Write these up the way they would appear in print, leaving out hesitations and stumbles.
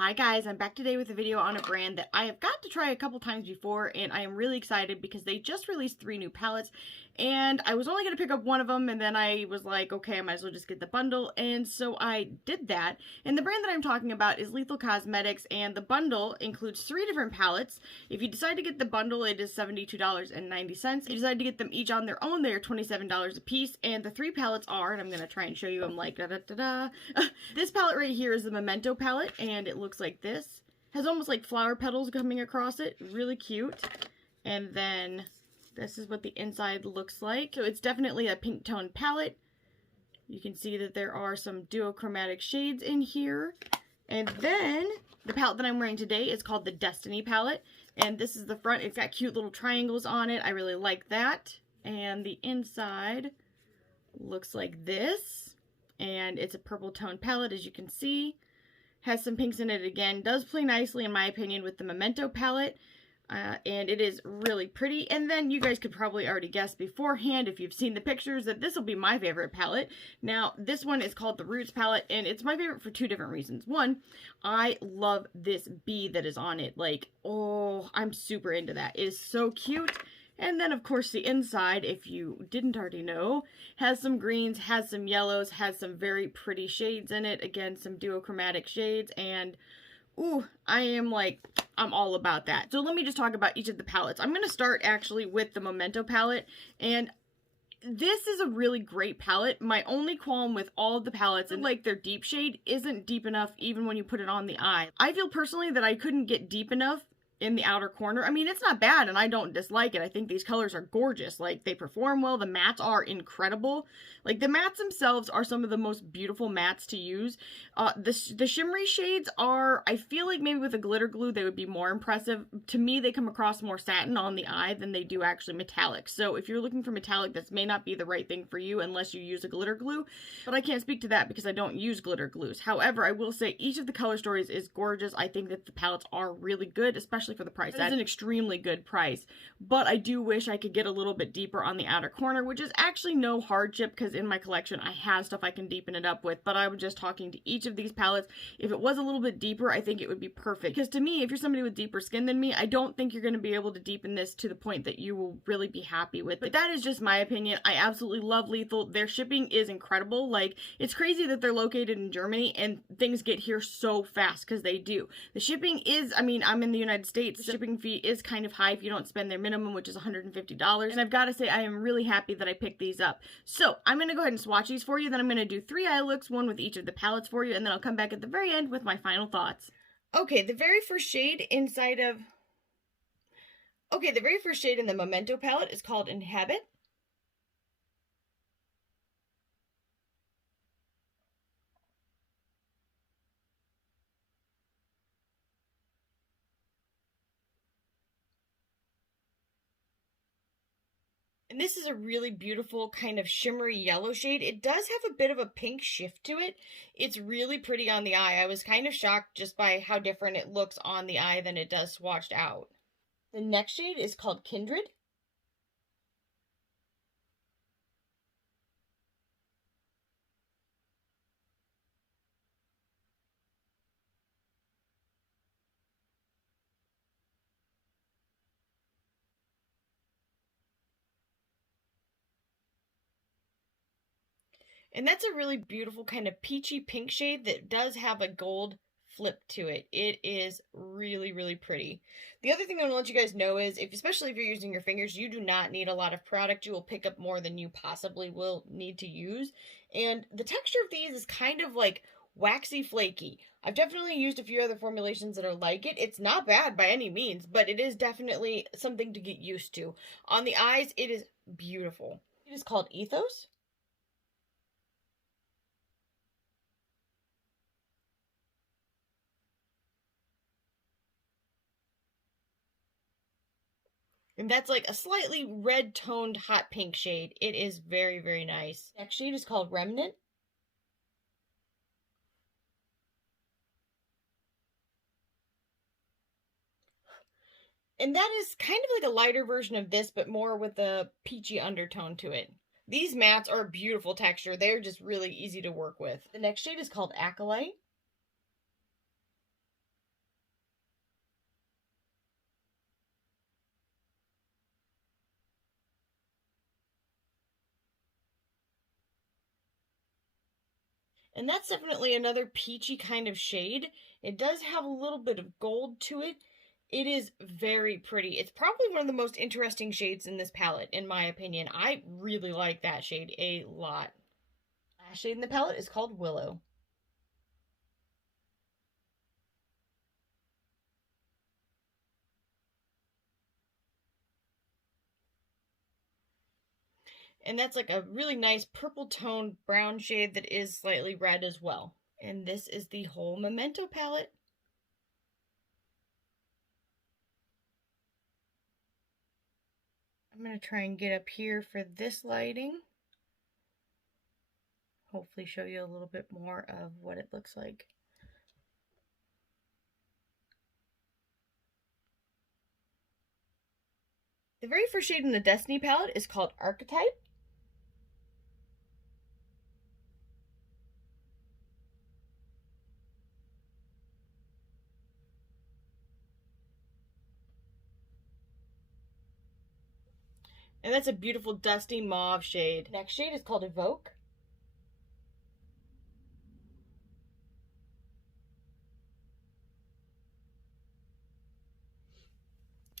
Hi guys, I'm back today with a video on a brand that I have got to try a couple times before, and I am really excited because they just released 3 new palettes, and I was only going to pick up one of them, and then I was like, okay, I might as well just get the bundle, and so I did that. And the brand that I'm talking about is Lethal Cosmetics, and the bundle includes 3 different palettes. If you decide to get the bundle, it is $72.90. If you decide to get them each on their own, they are $27 a piece, and the 3 palettes are, and I'm going to try and show you them like da-da-da-da. This palette right here is the Memento palette, and it looks like this. Has almost like flower petals coming across it. Really cute. And then this is what the inside looks like. So it's definitely a pink toned palette. You can see that there are some duochromatic shades in here. And then the palette that I'm wearing today is called the Destiny palette. And this is the front. It's got cute little triangles on it. I really like that. And the inside looks like this. And it's a purple toned palette, as you can see. Has some pinks in it again. Does play nicely, in my opinion, with the Memento palette. And it is really pretty. And then you guys could probably already guess beforehand, if you've seen the pictures, that this will be my favorite palette. Now, this one is called the Roots palette, and it's my favorite for 2 different reasons. One, I love this bee that is on it. Like, oh, I'm super into that. It is so cute. And then, of course, the inside, if you didn't already know, has some greens, has some yellows, has some very pretty shades in it. Again, some duochromatic shades, and ooh, I'm all about that. So let me just talk about each of the palettes. I'm going to start actually with the Memento palette, and this is a really great palette. My only qualm with all of the palettes is like their deep shade isn't deep enough even when you put it on the eye. I feel personally that I couldn't get deep enough in the outer corner. I mean, it's not bad and I don't dislike it. I think these colors are gorgeous. Like, they perform well. The mattes are incredible. Like, the mattes themselves are some of the most beautiful mattes to use. The shimmery shades are, I feel like maybe with a glitter glue they would be more impressive. To me, they come across more satin on the eye than they do actually metallic. So if you're looking for metallic, this may not be the right thing for you unless you use a glitter glue. But I can't speak to that because I don't use glitter glues. However, I will say each of the color stories is gorgeous. I think that the palettes are really good, especially for the price. That is an extremely good price, but I do wish I could get a little bit deeper on the outer corner, which is actually no hardship because in my collection I have stuff I can deepen it up with. But I was just talking to each of these palettes. If it was a little bit deeper, I think it would be perfect, because to me, if you're somebody with deeper skin than me, I don't think you're going to be able to deepen this to the point that you will really be happy with. But that is just my opinion. I absolutely love Lethal. Their shipping is incredible. Like, it's crazy that they're located in Germany and things get here so fast, because they do. The shipping is, I mean, I'm in the United States. The shipping fee is kind of high if you don't spend their minimum, which is $150. And I've got to say, I am really happy that I picked these up. So I'm going to go ahead and swatch these for you. Then I'm going to do 3 eye looks, one with each of the palettes for you. And then I'll come back at the very end with my final thoughts. Okay, the very first shade in the Memento palette is called Inhabit. And this is a really beautiful kind of shimmery yellow shade. It does have a bit of a pink shift to it. It's really pretty on the eye. I was kind of shocked just by how different it looks on the eye than it does swatched out. The next shade is called Kindred. And that's a really beautiful kind of peachy pink shade that does have a gold flip to it. It is really, really pretty. The other thing I want to let you guys know is, especially if you're using your fingers, you do not need a lot of product. You will pick up more than you possibly will need to use. And the texture of these is kind of like waxy flaky. I've definitely used a few other formulations that are like it. It's not bad by any means, but it is definitely something to get used to. On the eyes, it is beautiful. It is called Ethos. And that's like a slightly red-toned hot pink shade. It is very, very nice. Next shade is called Remnant. And that is kind of like a lighter version of this, but more with a peachy undertone to it. These mattes are a beautiful texture. They're just really easy to work with. The next shade is called Acolyte. And that's definitely another peachy kind of shade. It does have a little bit of gold to it. It is very pretty. It's probably one of the most interesting shades in this palette, in my opinion. I really like that shade a lot. Last shade in the palette is called Willow. And that's like a really nice purple toned brown shade that is slightly red as well. And this is the whole Memento palette. I'm going to try and get up here for this lighting. Hopefully show you a little bit more of what it looks like. The very first shade in the Destiny palette is called Archetype. And that's a beautiful dusty mauve shade. Next shade is called Evoke.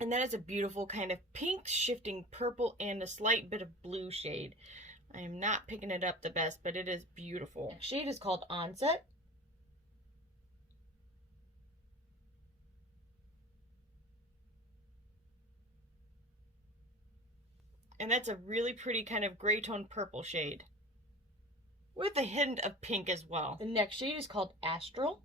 And that is a beautiful kind of pink shifting purple and a slight bit of blue shade. I am not picking it up the best, but it is beautiful. Next shade is called Onset. And that's a really pretty kind of gray tone purple shade with a hint of pink as well. The next shade is called Astral.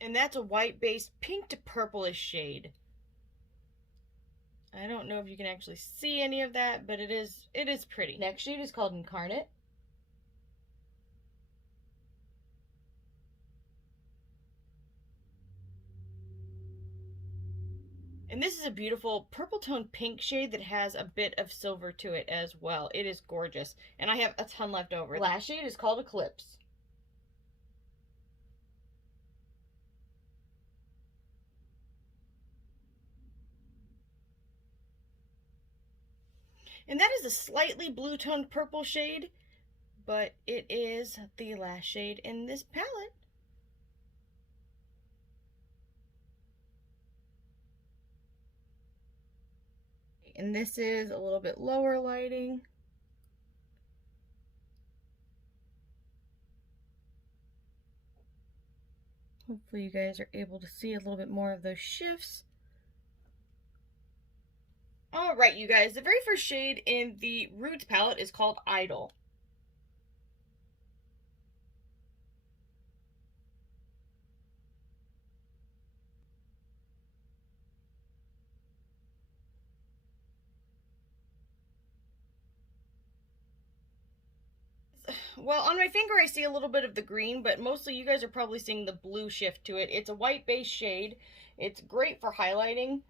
And that's a white-based pink to purplish shade. I don't know if you can actually see any of that, but it is pretty. Next shade is called Incarnate. And this is a beautiful purple tone pink shade that has a bit of silver to it as well. It is gorgeous. And I have a ton left over. The last shade is called Eclipse. And that is a slightly blue toned purple shade, but it is the last shade in this palette. And this is a little bit lower lighting. Hopefully you guys are able to see a little bit more of those shifts. Alright, you guys, the very first shade in the Roots palette is called Idol. Well, on my finger I see a little bit of the green, but mostly you guys are probably seeing the blue shift to it. It's a white base shade. It's great for highlighting.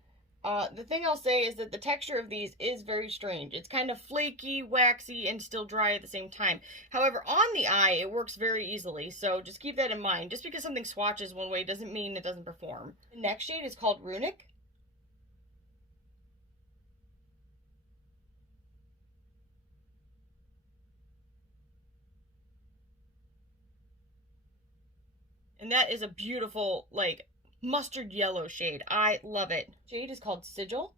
The thing I'll say is that the texture of these is very strange. It's kind of flaky, waxy, and still dry at the same time. However, on the eye, it works very easily, so just keep that in mind. Just because something swatches one way doesn't mean it doesn't perform. The next shade is called Runic. And that is a beautiful, like, mustard yellow shade. I love it. Shade is called Sigil.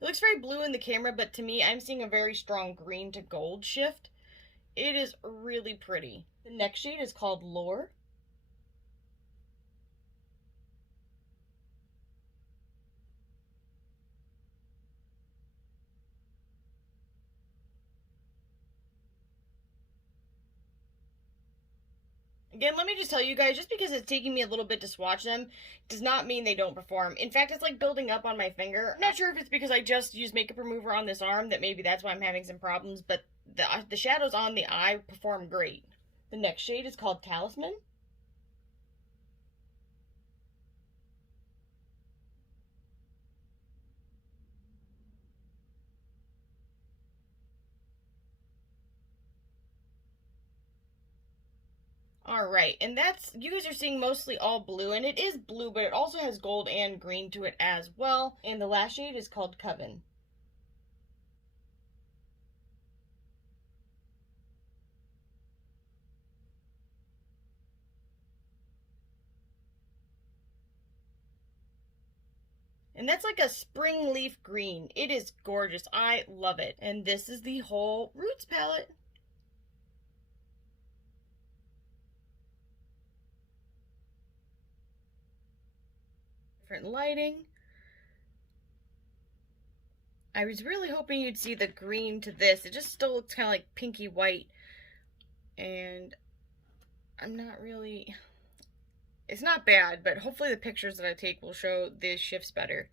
It looks very blue in the camera, but to me, I'm seeing a very strong green to gold shift. It is really pretty. The next shade is called Lore. Again, let me just tell you guys, just because it's taking me a little bit to swatch them does not mean they don't perform. In fact, it's like building up on my finger. I'm not sure if it's because I just used makeup remover on this arm that maybe that's why I'm having some problems, but the shadows on the eye perform great. The next shade is called Talisman. Alright, and that's, you guys are seeing mostly all blue, and it is blue, but it also has gold and green to it as well. And the last shade is called Coven. And that's like a spring leaf green. It is gorgeous. I love it. And this is the whole Roots palette. Different lighting. I was really hoping you'd see the green to this. It just still looks kind of like pinky white. And I'm not really... It's not bad, but hopefully the pictures that I take will show the shifts better.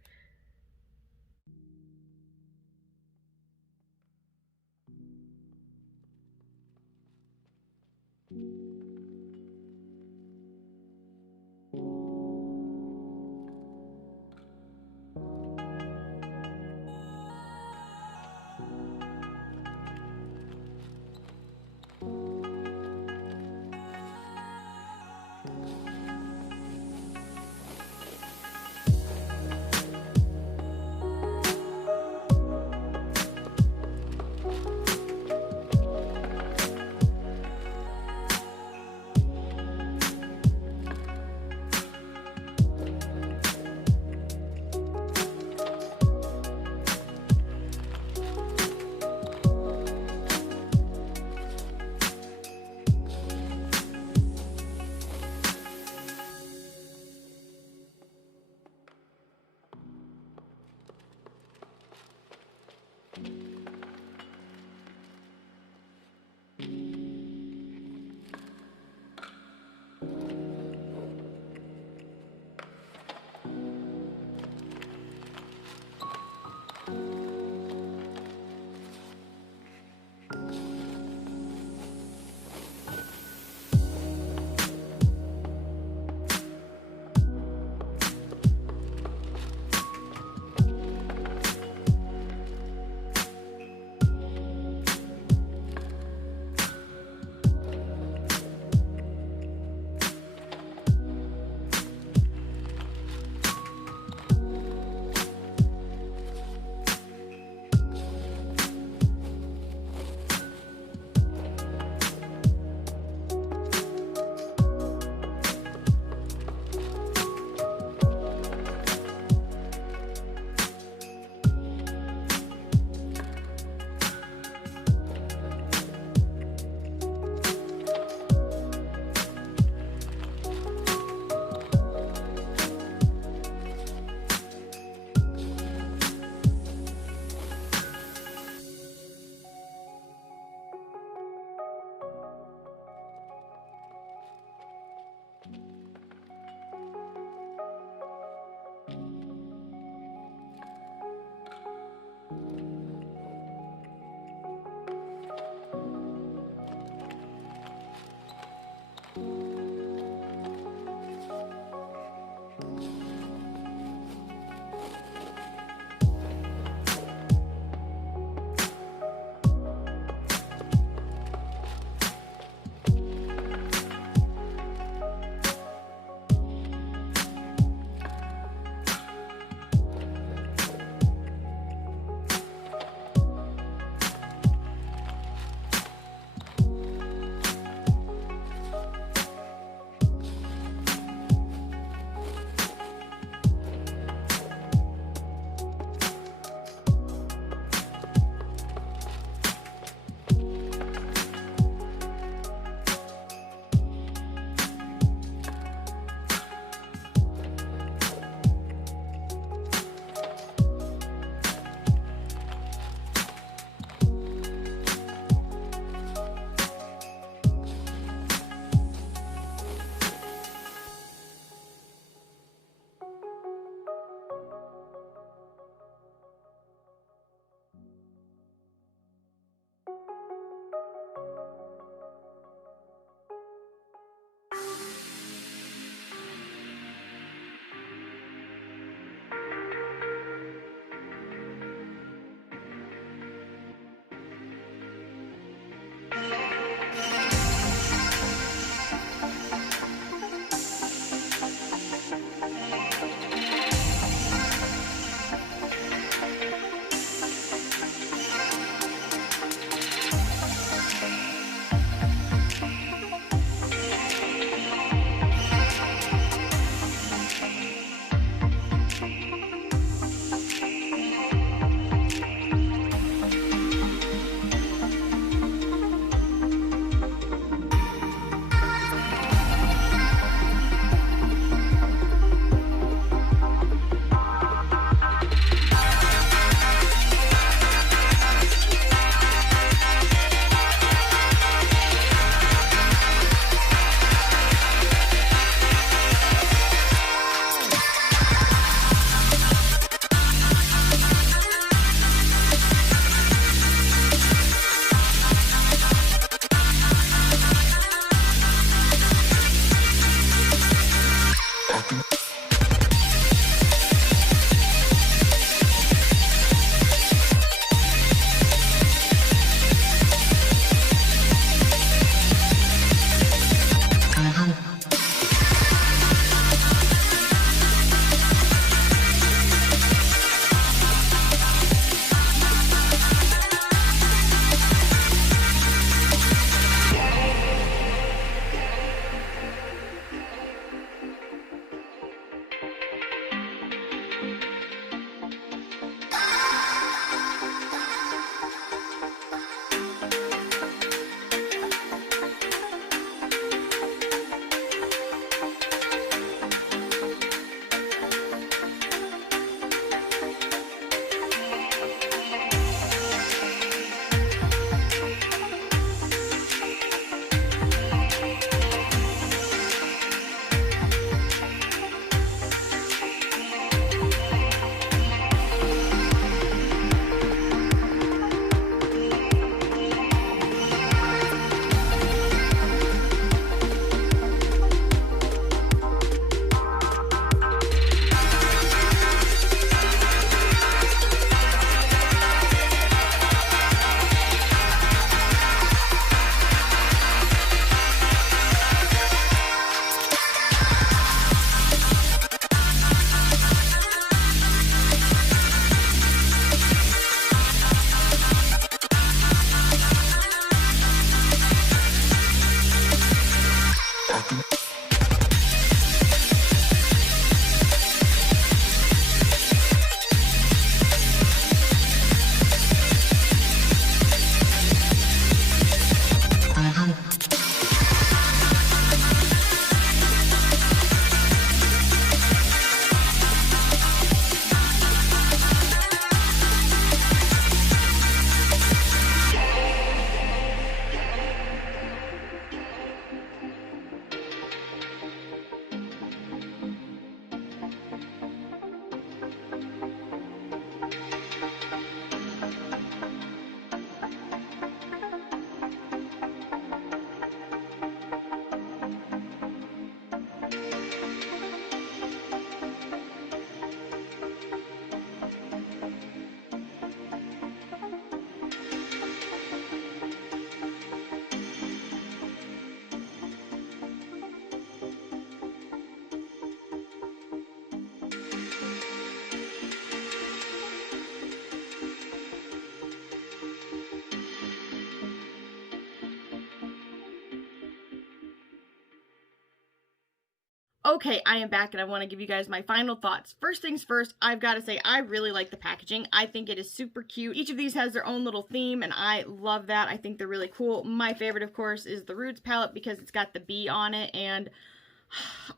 Okay, I am back and I want to give you guys my final thoughts. First things first, I've got to say I really like the packaging. I think it is super cute. Each of these has their own little theme and I love that. I think they're really cool. My favorite, of course, is the Roots palette because it's got the bee on it and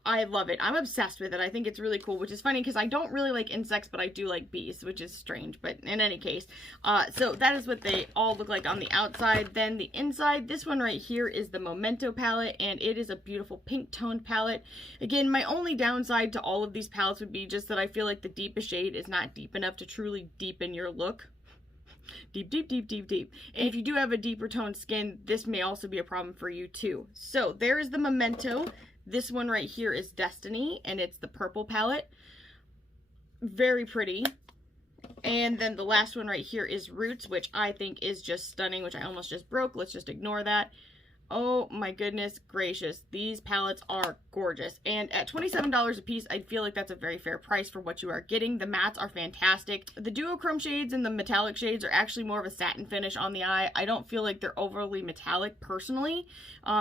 I love it. I'm obsessed with it. I think it's really cool, which is funny because I don't really like insects, but I do like bees, which is strange. But in any case, so that is what they all look like on the outside. Then the inside, this one right here is the Memento palette, and it is a beautiful pink toned palette. Again, my only downside to all of these palettes would be just that I feel like the deepest shade is not deep enough to truly deepen your look. Deep, deep, deep, deep, deep. And if you do have a deeper toned skin, this may also be a problem for you too. So there is the Memento. This one right here is Destiny, and it's the purple palette. Very pretty. And then the last one right here is Roots, which I think is just stunning, which I almost just broke. Let's just ignore that. Oh my goodness gracious. These palettes are gorgeous. And at $27 a piece, I feel like that's a very fair price for what you are getting. The mattes are fantastic. The duochrome shades and the metallic shades are actually more of a satin finish on the eye. I don't feel like they're overly metallic personally.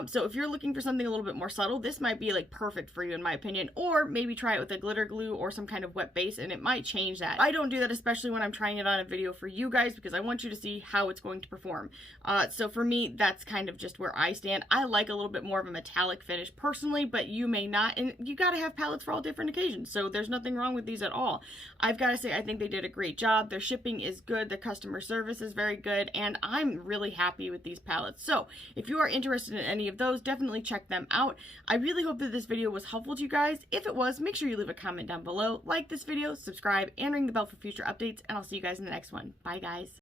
So if you're looking for something a little bit more subtle, this might be like perfect for you in my opinion. Or maybe try it with a glitter glue or some kind of wet base and it might change that. I don't do that especially when I'm trying it on a video for you guys because I want you to see how it's going to perform. So for me, that's kind of just where I stand. I like a little bit more of a metallic finish personally, but you may not, and you gotta have palettes for all different occasions, so there's nothing wrong with these at all. I've gotta say, I think they did a great job. Their shipping is good, the customer service is very good, and I'm really happy with these palettes. So if you are interested in any of those, definitely check them out. I really hope that this video was helpful to you guys. If it was, make sure you leave a comment down below, like this video, subscribe, and ring the bell for future updates, and I'll see you guys in the next one. Bye guys.